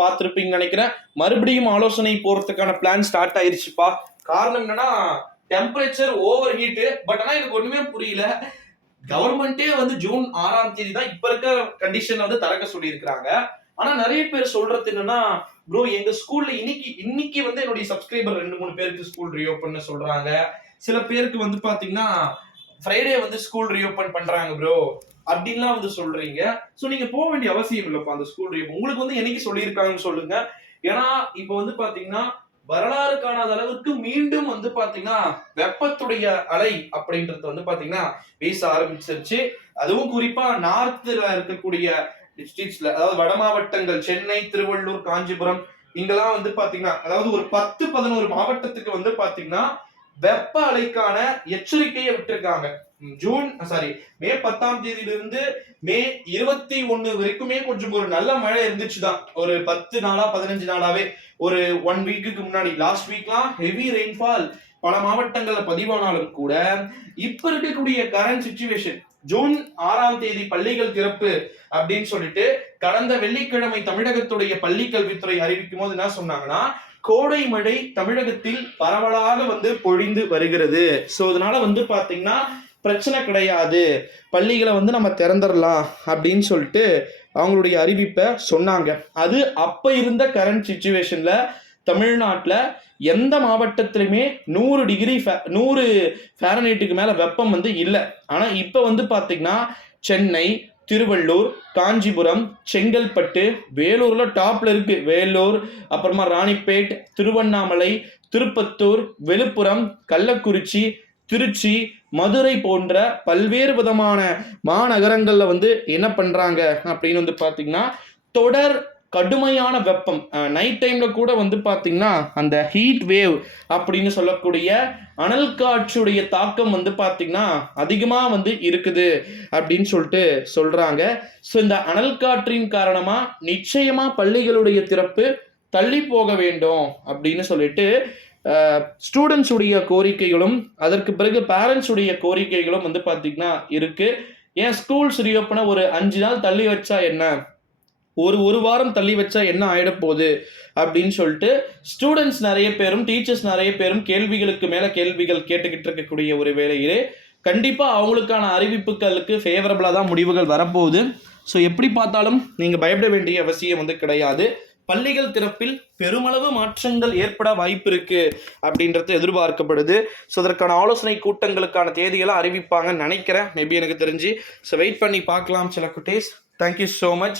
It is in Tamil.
பார்த்துருப்பீங்கன்னு நினைக்கிறேன். மறுபடியும் ஆலோசனை போறதுக்கான பிளான் ஸ்டார்ட் ஆயிருச்சுப்பா. காரணம் என்னன்னா டெம்பரேச்சர் ஓவர் ஹீட். பட் ஆனா எனக்கு ஒண்ணுமே புரியல. கவர்மெண்டே வந்து ஜூன் 6ஆம் தேதி தான் இப்ப இருக்க கண்டிஷன் வந்து திறக்க சொல்லி இருக்காங்க. ஆனா நிறைய பேர் சொல்றது என்னன்னா, ப்ரோ எங்க ஸ்கூல்ல இன்னைக்கு வந்து என்னுடைய சப்ஸ்கிரைபர் 2-3 பேருக்கு ஸ்கூல் ரீஓபன் சொல்றாங்க. சில பேருக்கு வந்து பாத்தீங்கன்னா ஃப்ரைடே வந்து ஸ்கூல் ரீஓபன் பண்றாங்க ப்ரோ அப்படின்லாம் வந்து சொல்றீங்க. சோ நீங்க போக வேண்டிய அவசியம் இல்லப்பா அந்த ஸ்கூல் ரீஓபன். உங்களுக்கு வந்து என்னைக்கு சொல்லியிருக்காங்கன்னு சொல்லுங்க. ஏன்னா இப்ப வந்து பாத்தீங்கன்னா வரலாறு காணாத அளவுக்கு மீண்டும் வந்து பாத்தீங்கன்னா வெப்பத்துடைய அலை அப்படின்றது வந்து பாத்தீங்கன்னா வீச ஆரம்பிச்சிருச்சு. அதுவும் குறிப்பா நார்த்ல இருக்கக்கூடிய டிஸ்ட்ரிக்ட்ஸ்ல, அதாவது வட மாவட்டங்கள் சென்னை, திருவள்ளூர், காஞ்சிபுரம் இங்கெல்லாம் வந்து பாத்தீங்கன்னா, அதாவது ஒரு 10-11 மாவட்டத்துக்கு வந்து பாத்தீங்கன்னா வெப்ப அலைக்கான எச்சரிக்கையை விட்டுருக்காங்க. மே 10ஆம் தேதியிலிருந்து மே 21 வரைக்குமே கொஞ்சம் ஒரு நல்ல மழை இருந்துச்சுதான். ஒரு 10 நாளா 15 நாளாவே ஒரு 1 வீக்குக்கு முன்னாடி லாஸ்ட் வீக்லாம் ஹெவி ரெயின்ஃபால் பல மாவட்டங்கள்ல பதிவானாலும் கூட இப்ப இருக்கக்கூடிய கரண்ட் சிச்சுவேஷன் ஜூன் 6ஆம் தேதி பள்ளிகள் திறப்பு அப்படின்னு சொல்லிட்டு கடந்த வெள்ளிக்கிழமை தமிழகத்துடைய பள்ளி கல்வித்துறை அறிவிக்கும் போது என்ன சொன்னாங்கன்னா, கோடை மழை தமிழகத்தில் பரவலாக வந்து பொழிந்து வருகிறது. சோ அதனால வந்து பாத்தீங்கன்னா பிரச்சனை கிடையாது, பள்ளிகளை வந்து நம்ம திறந்துடலாம் அப்படின்னு சொல்லிட்டு அவங்களுடைய அறிவிப்பை சொன்னாங்க. அது அப்ப இருந்த கரண்ட் சிச்சுவேஷன்ல தமிழ்நாட்டில் எந்த மாவட்டத்திலுமே 100 ஃபாரன்ஹீட்டுக்கு மேல வெப்பம் வந்து இல்லை. ஆனா இப்ப வந்து பாத்தீங்கன்னா சென்னை, திருவள்ளூர், காஞ்சிபுரம், செங்கல்பட்டு, வேலூர்ல டாப்ல இருக்கு. வேலூர், அப்புறமா ராணிப்பேட், திருவண்ணாமலை, திருப்பத்தூர், விழுப்புரம், கள்ளக்குறிச்சி, திருச்சி, மதுரை போன்ற பல்வேறு விதமான மாநகரங்கள்ல வந்து என்ன பண்றாங்க அப்படின்னு வந்து பாத்தீங்கன்னா தொடர் கடுமையான வெப்பம். நைட் டைம்ல கூட வந்து பாத்தீங்கன்னா அந்த ஹீட் வேவ் அப்படின்னு சொல்லக்கூடிய அனல் காற்றுடைய தாக்கம் வந்து பாத்தீங்கன்னா அதிகமா வந்து இருக்குது அப்படின்னு சொல்லிட்டு சொல்றாங்க. ஸோ இந்த அனல் காற்றின் காரணமா நிச்சயமா பள்ளிகளுடைய திறப்பு தள்ளி போக வேண்டும் அப்படின்னு சொல்லிட்டு ஸ்டூடெண்ட்ஸ் உடைய கோரிக்கைகளும் அதற்கு பிறகு பேரண்ட்ஸ் உடைய கோரிக்கைகளும் வந்து பாத்தீங்கன்னா இருக்கு. ஏன் ஸ்கூல்ஸ் ரீஓப்பனை ஒரு 5 நாள் தள்ளி வச்சா என்ன, ஒரு வாரம் தள்ளி வச்சா என்ன ஆயிட போகுது அப்படின்னு சொல்லிட்டு ஸ்டூடெண்ட்ஸ் நிறைய பேரும் டீச்சர்ஸ் நிறைய பேரும் கேள்விகளுக்கு மேல கேள்விகள் கேட்டுக்கிட்டு இருக்கக்கூடிய ஒரு வேளையிலே கண்டிப்பா அவங்களுக்கான அறிவிப்புகளுக்கு ஃபேவரபிளா தான் முடிவுகள் வரப்போகுது. ஸோ எப்படி பார்த்தாலும் நீங்க பயப்பட வேண்டிய அவசியம் வந்து கிடையாது. பள்ளிகள் திறப்பில் பெருமளவு மாற்றங்கள் ஏற்பட வாய்ப்பு இருக்கு அப்படின்றது எதிர்பார்க்கப்படுது. ஸோ அதற்கான ஆலோசனை கூட்டங்களுக்கான தேதிகளை அறிவிப்பாங்கன்னு நினைக்கிறேன், மேபி எனக்கு தெரிஞ்சு. ஸோ வெயிட் பண்ணி பார்க்கலாம் சில குட்டீஸ். Thank you so much.